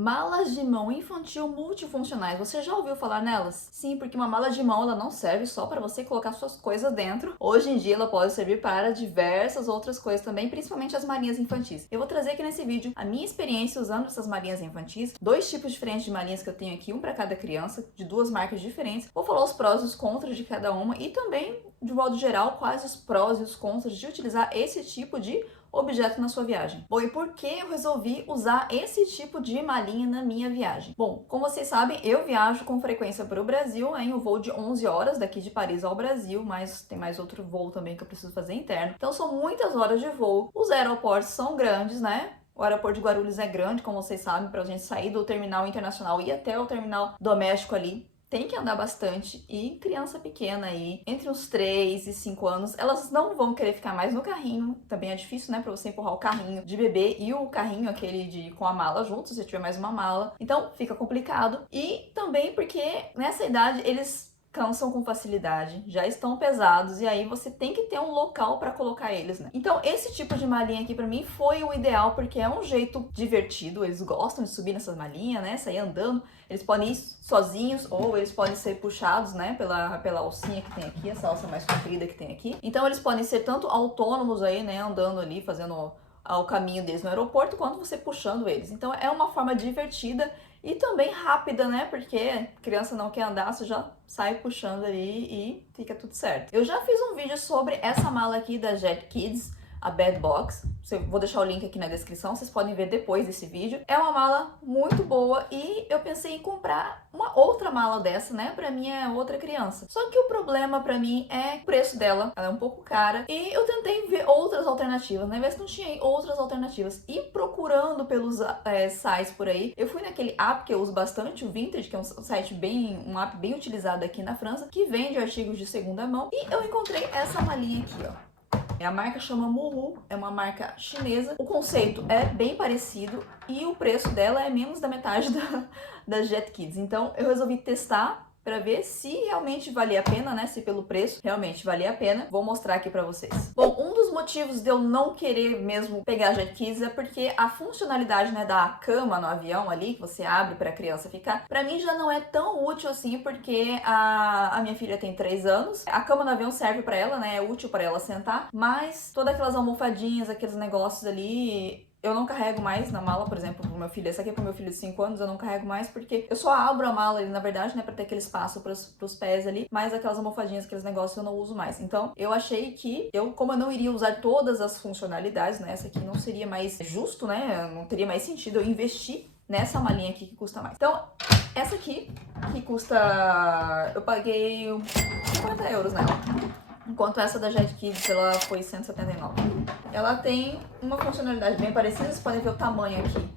Malas de mão infantil multifuncionais. Você já ouviu falar nelas? Sim, porque uma mala de mão ela não serve só para você colocar suas coisas dentro. Hoje em dia ela pode servir para diversas outras coisas também, principalmente as malinhas infantis. Eu vou trazer aqui nesse vídeo a minha experiência usando essas malinhas infantis, dois tipos diferentes de malinhas que eu tenho aqui, um para cada criança, de duas marcas diferentes. Vou falar os prós e os contras de cada uma e também, de modo geral, quais os prós e os contras de utilizar esse tipo de objeto na sua viagem. Bom, e por que eu resolvi usar esse tipo de malinha na minha viagem? Bom, como vocês sabem, eu viajo com frequência para o Brasil em um voo de 11 horas daqui de Paris ao Brasil, mas tem mais outro voo também que eu preciso fazer interno. Então são muitas horas de voo. Os aeroportos são grandes, né? O aeroporto de Guarulhos é grande, como vocês sabem, para a gente sair do terminal internacional e até o terminal doméstico ali. Tem que andar bastante e criança pequena aí, entre uns 3 e 5 anos, elas não vão querer ficar mais no carrinho. Também é difícil, né, pra você empurrar o carrinho de bebê e o carrinho aquele de com a mala junto, se você tiver mais uma mala. Então, fica complicado. E também porque nessa idade eles cansam com facilidade, já estão pesados e aí você tem que ter um local para colocar eles, né? Então esse tipo de malinha aqui para mim foi o ideal porque é um jeito divertido, eles gostam de subir nessas malinhas, né? Sair andando, eles podem ir sozinhos ou eles podem ser puxados, né? Pela alcinha que tem aqui, essa alça mais comprida que tem aqui. Então eles podem ser tanto autônomos aí, né? Andando ali, fazendo o caminho deles no aeroporto, quanto você puxando eles. Então é uma forma divertida e também rápida, né? Porque criança não quer andar, você já sai puxando ali e fica tudo certo. Eu já fiz um vídeo sobre essa mala aqui da Jet Kids, a Bad Box. Vou deixar o link aqui na descrição, vocês podem ver depois desse vídeo. É uma mala muito boa e eu pensei em comprar uma outra mala dessa, né, pra minha outra criança. Só que o problema pra mim é o preço dela, ela é um pouco cara e eu tentei ver outras alternativas, né, ver se não tinha outras alternativas. E procurando pelos sites por aí, eu fui naquele app que eu uso bastante, o Vintage, que é um app bem utilizado aqui na França, que vende artigos de segunda mão e eu encontrei essa malinha aqui, ó. A marca chama Muhu, é uma marca chinesa. O conceito é bem parecido e o preço dela é menos da metade da Jet Kids. Então eu resolvi testar para ver se realmente valia a pena, né? Se pelo preço realmente valia a pena. Vou mostrar aqui para vocês. Bom, um dos motivos de eu não querer mesmo pegar a Jet Kids é porque a funcionalidade, né, da cama no avião ali, que você abre para a criança ficar, para mim já não é tão útil assim, porque a minha filha tem 3 anos. A cama no avião serve para ela, né? É útil para ela sentar, mas todas aquelas almofadinhas, aqueles negócios ali, eu não carrego mais na mala, por exemplo, pro meu filho. Essa aqui é pro meu filho de 5 anos, eu não carrego mais porque eu só abro a mala ali, na verdade, né, pra ter aquele espaço pros pés ali, mas aquelas almofadinhas, aqueles negócios eu não uso mais. Então, eu achei que como eu não iria usar todas as funcionalidades, né, essa aqui não seria mais justo, né, não teria mais sentido eu investir nessa malinha aqui que custa mais. Então, essa aqui, que custa, eu paguei 50 euros nela. Enquanto essa da Jet Kids, ela foi 179. Ela tem uma funcionalidade bem parecida, vocês podem ver o tamanho aqui.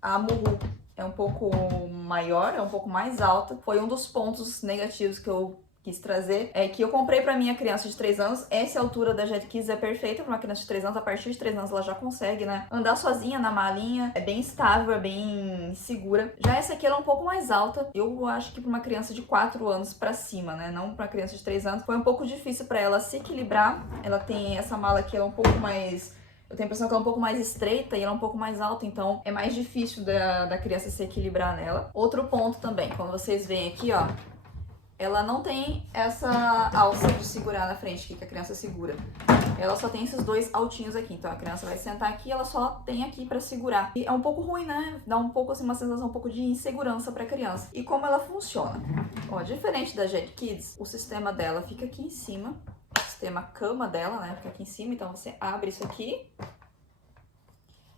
A Muhu é um pouco maior, é um pouco mais alta. Foi um dos pontos negativos que eu quis trazer, é que eu comprei pra minha criança de 3 anos. Essa altura da Jet Kids é perfeita pra uma criança de 3 anos. A partir de 3 anos ela já consegue, né, andar sozinha na malinha. É bem estável, é bem segura. Já essa aqui ela é um pouco mais alta. Eu acho que pra uma criança de 4 anos pra cima, né, não pra criança de 3 anos. Foi um pouco difícil pra ela se equilibrar. Ela tem essa mala aqui, ela é um pouco mais... Eu tenho a impressão que ela é um pouco mais estreita e ela é um pouco mais alta, então é mais difícil da criança se equilibrar nela. Outro ponto também, quando vocês veem aqui, ó, ela não tem essa alça de segurar na frente aqui, que a criança segura. Ela só tem esses dois altinhos aqui, então a criança vai sentar aqui e ela só tem aqui pra segurar. E é um pouco ruim, né? Dá um pouco assim, uma sensação um pouco de insegurança pra criança. E como ela funciona? Ó, diferente da Jet Kids, o sistema dela fica aqui em cima. O sistema cama dela, né? Fica aqui em cima, então você abre isso aqui.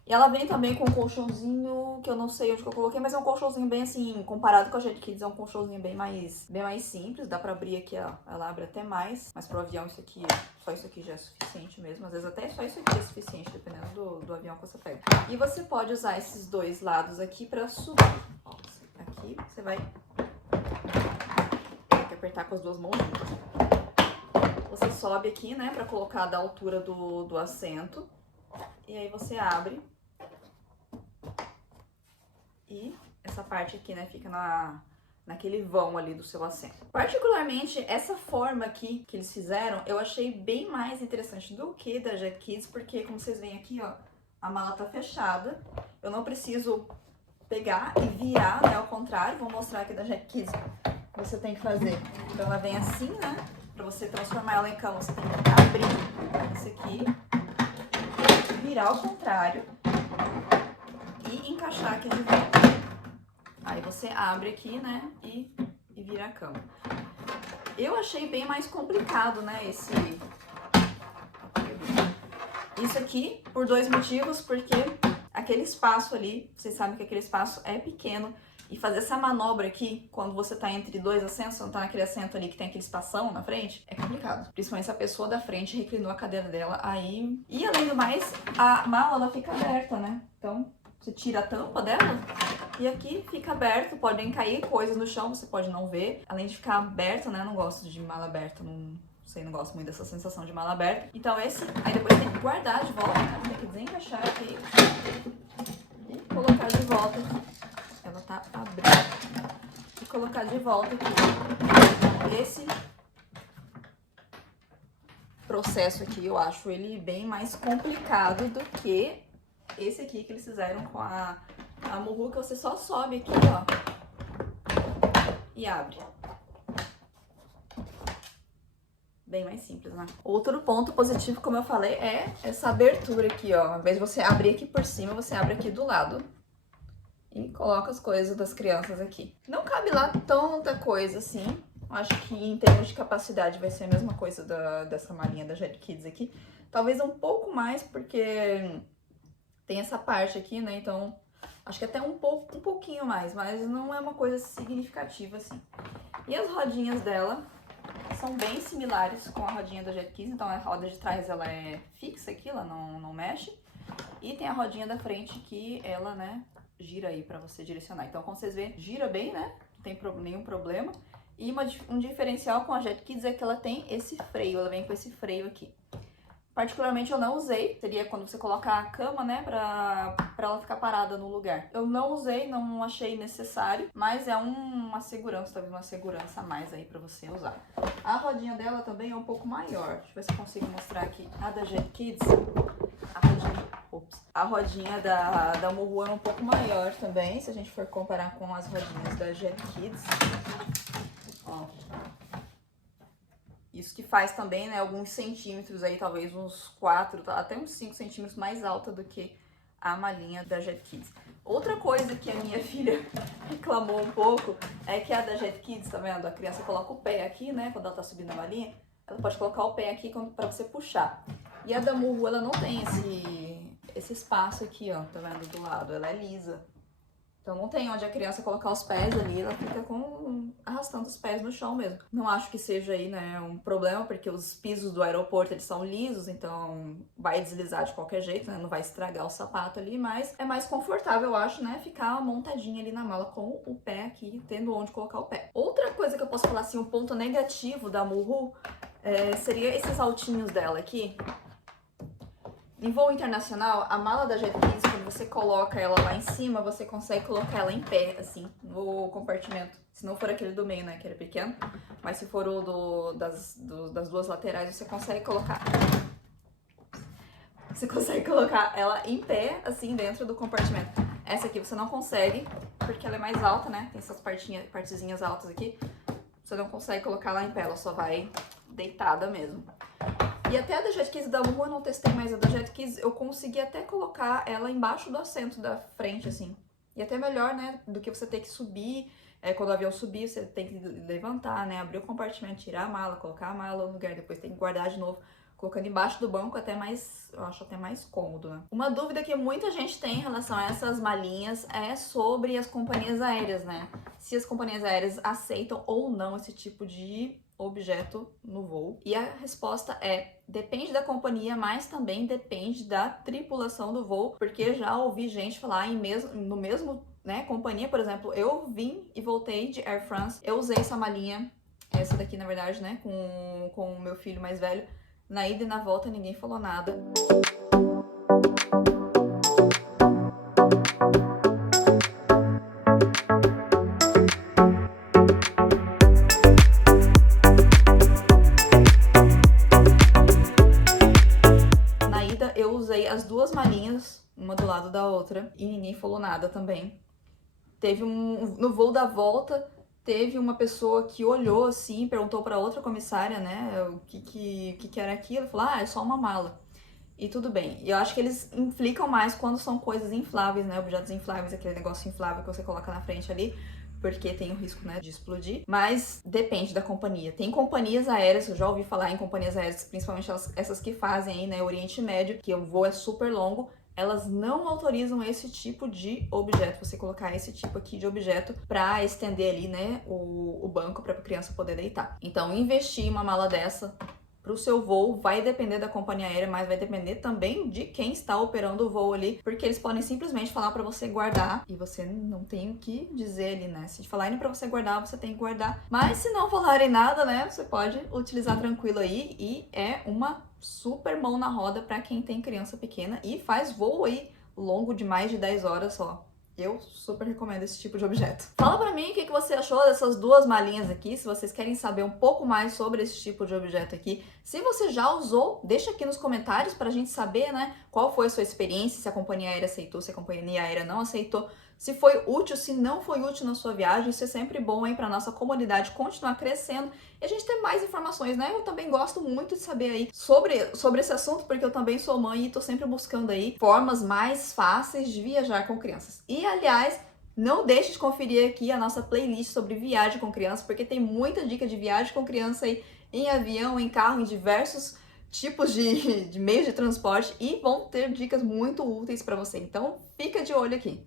E ela vem também com um colchãozinho, que eu não sei onde que eu coloquei, mas é um colchãozinho bem assim, comparado com a Jet Kids, é um colchãozinho bem mais simples. Dá pra abrir aqui, ó, ela abre até mais, mas pro avião isso aqui, só isso aqui já é suficiente mesmo. Às vezes até só isso aqui é suficiente, dependendo do avião que você pega. E você pode usar esses dois lados aqui pra subir. Ó, aqui você vai ter que apertar com as duas mãos juntas. Você sobe aqui, né, pra colocar da altura do assento. E aí você abre. E essa parte aqui, né, fica naquele vão ali do seu assento. Particularmente, essa forma aqui que eles fizeram, eu achei bem mais interessante do que da Jet Kids, porque como vocês veem aqui, ó, a mala tá fechada. Eu não preciso pegar e virar, né, ao contrário. Vou mostrar aqui da Jack Kids o que você tem que fazer. Então ela vem assim, né? Pra você transformar ela em cama, você tem que abrir isso aqui, virar ao contrário e encaixar aqui de volta. Aí você abre aqui, né, e vira a cama. Eu achei bem mais complicado, né, isso aqui, por dois motivos, porque aquele espaço ali, vocês sabem que aquele espaço é pequeno, e fazer essa manobra aqui, quando você tá entre dois assentos, você não tá naquele assento ali que tem aquele espação na frente, é complicado. Principalmente se a pessoa da frente reclinou a cadeira dela, aí... E além do mais, a mala, ela fica aberta, né? Então, você tira a tampa dela e aqui fica aberto, podem cair coisas no chão, você pode não ver. Além de ficar aberto, né? Eu não gosto de mala aberta, não sei, não gosto muito dessa sensação de mala aberta. Então esse, aí depois tem que guardar de volta, né? Tem que desencaixar aqui e colocar de volta aqui. Ela tá abrindo. E colocar de volta aqui. Esse processo aqui, eu acho ele bem mais complicado do que esse aqui que eles fizeram com a Muhu, que você só sobe aqui, ó, e abre. Bem mais simples, né? Outro ponto positivo, como eu falei, é essa abertura aqui, ó. Ao invés de você abrir aqui por cima, você abre aqui do lado e coloca as coisas das crianças aqui. Não cabe lá tanta coisa assim. Acho que em termos de capacidade vai ser a mesma coisa dessa malinha da Jack Kids aqui. Talvez um pouco mais, porque tem essa parte aqui, né? Então, acho que até um pouquinho mais, mas não é uma coisa significativa assim. E as rodinhas dela são bem similares com a rodinha da Jack Kids. Então, a roda de trás, ela é fixa aqui, ela não mexe. E tem a rodinha da frente que ela, né, gira aí pra você direcionar. Então, como vocês veem, gira bem, né? Não tem nenhum problema. E um diferencial com a Jack Kids é que ela tem esse freio, ela vem com esse freio aqui. Particularmente eu não usei, seria quando você coloca a cama, né, pra ela ficar parada no lugar. Eu não usei, não achei necessário, mas é uma segurança, talvez uma segurança a mais aí pra você usar. A rodinha dela também é um pouco maior, deixa eu ver se eu consigo mostrar aqui. A da Jack Kids, a rodinha da Muhu é um pouco maior também, se a gente for comparar com as rodinhas da Jack Kids. Ó. Isso que faz também, né, alguns centímetros aí, talvez uns 4, até uns 5 centímetros mais alta do que a malinha da Jack Kids. Outra coisa que a minha filha reclamou um pouco é que a da Jack Kids, tá vendo? A criança coloca o pé aqui, né, quando ela tá subindo a malinha, ela pode colocar o pé aqui pra você puxar. E a da Muhu, ela não tem esse espaço aqui, ó, tá vendo, do lado, ela é lisa. Então não tem onde a criança colocar os pés ali, ela fica arrastando os pés no chão mesmo. Não acho que seja aí, né, um problema, porque os pisos do aeroporto, eles são lisos, então vai deslizar de qualquer jeito, né, não vai estragar o sapato ali, mas é mais confortável, eu acho, né, ficar montadinha ali na mala com o pé aqui, tendo onde colocar o pé. Outra coisa que eu posso falar, assim, um ponto negativo da Muhu, seria esses altinhos dela aqui. Em voo internacional, a mala da Jack Kids, quando você coloca ela lá em cima, você consegue colocar ela em pé, assim, no compartimento. Se não for aquele do meio, né, que era pequeno, mas se for o das duas laterais, você consegue colocar... Você consegue colocar ela em pé, assim, dentro do compartimento. Essa aqui você não consegue, porque ela é mais alta, né, tem essas partezinhas altas aqui. Você não consegue colocar ela em pé, ela só vai deitada mesmo. E até a da Jack Kids da Muhu eu não testei, mas a da Jack Kids eu consegui até colocar ela embaixo do assento da frente, assim. E até melhor, né, do que você ter que subir, quando o avião subir, você tem que levantar, né, abrir o compartimento, tirar a mala, colocar a mala no lugar, depois tem que guardar de novo, colocando embaixo do banco, eu acho até mais cômodo, né. Uma dúvida que muita gente tem em relação a essas malinhas é sobre as companhias aéreas, né. Se as companhias aéreas aceitam ou não esse tipo de objeto no voo. E a resposta é: depende da companhia, mas também depende da tripulação do voo, porque já ouvi gente falar no mesmo, né, companhia, por exemplo, eu vim e voltei de Air France, eu usei essa malinha, essa daqui na verdade, né, com o meu filho mais velho, na ida e na volta ninguém falou nada. As duas malinhas, uma do lado da outra, e ninguém falou nada também. teve no voo da volta, teve uma pessoa que olhou assim, perguntou para outra comissária, né, o que era aquilo, falou, é só uma mala. E tudo bem. E eu acho que eles implicam mais quando são coisas infláveis, né, objetos infláveis, aquele negócio inflável que você coloca na frente ali, porque tem o risco, né, de explodir. Mas depende da companhia. Tem companhias aéreas, eu já ouvi falar em companhias aéreas, principalmente essas que fazem aí, né, Oriente Médio, que o voo é super longo, elas não autorizam esse tipo de objeto, você colocar esse tipo aqui de objeto para estender ali, né, o banco para a criança poder deitar. Então, investir em uma mala dessa para o seu voo vai depender da companhia aérea, mas vai depender também de quem está operando o voo ali, porque eles podem simplesmente falar para você guardar e você não tem o que dizer ali, né? Se falarem para você guardar, você tem que guardar. Mas se não falarem nada, né, você pode utilizar tranquilo aí e é uma super mão na roda para quem tem criança pequena e faz voo aí longo de mais de 10 horas só. Eu super recomendo esse tipo de objeto. Fala pra mim o que você achou dessas duas malinhas aqui, se vocês querem saber um pouco mais sobre esse tipo de objeto aqui. Se você já usou, deixa aqui nos comentários pra gente saber, né, qual foi a sua experiência, se a companhia aérea aceitou, se a companhia aérea não aceitou, se foi útil, se não foi útil na sua viagem. Isso é sempre bom, hein, pra nossa comunidade continuar crescendo e a gente ter mais informações, né? Eu também gosto muito de saber aí sobre esse assunto, porque eu também sou mãe e tô sempre buscando aí formas mais fáceis de viajar com crianças. E, aliás, não deixe de conferir aqui a nossa playlist sobre viagem com criança, porque tem muita dica de viagem com criança aí em avião, em carro, em diversos tipos de meios de transporte e vão ter dicas muito úteis para você. Então, fica de olho aqui.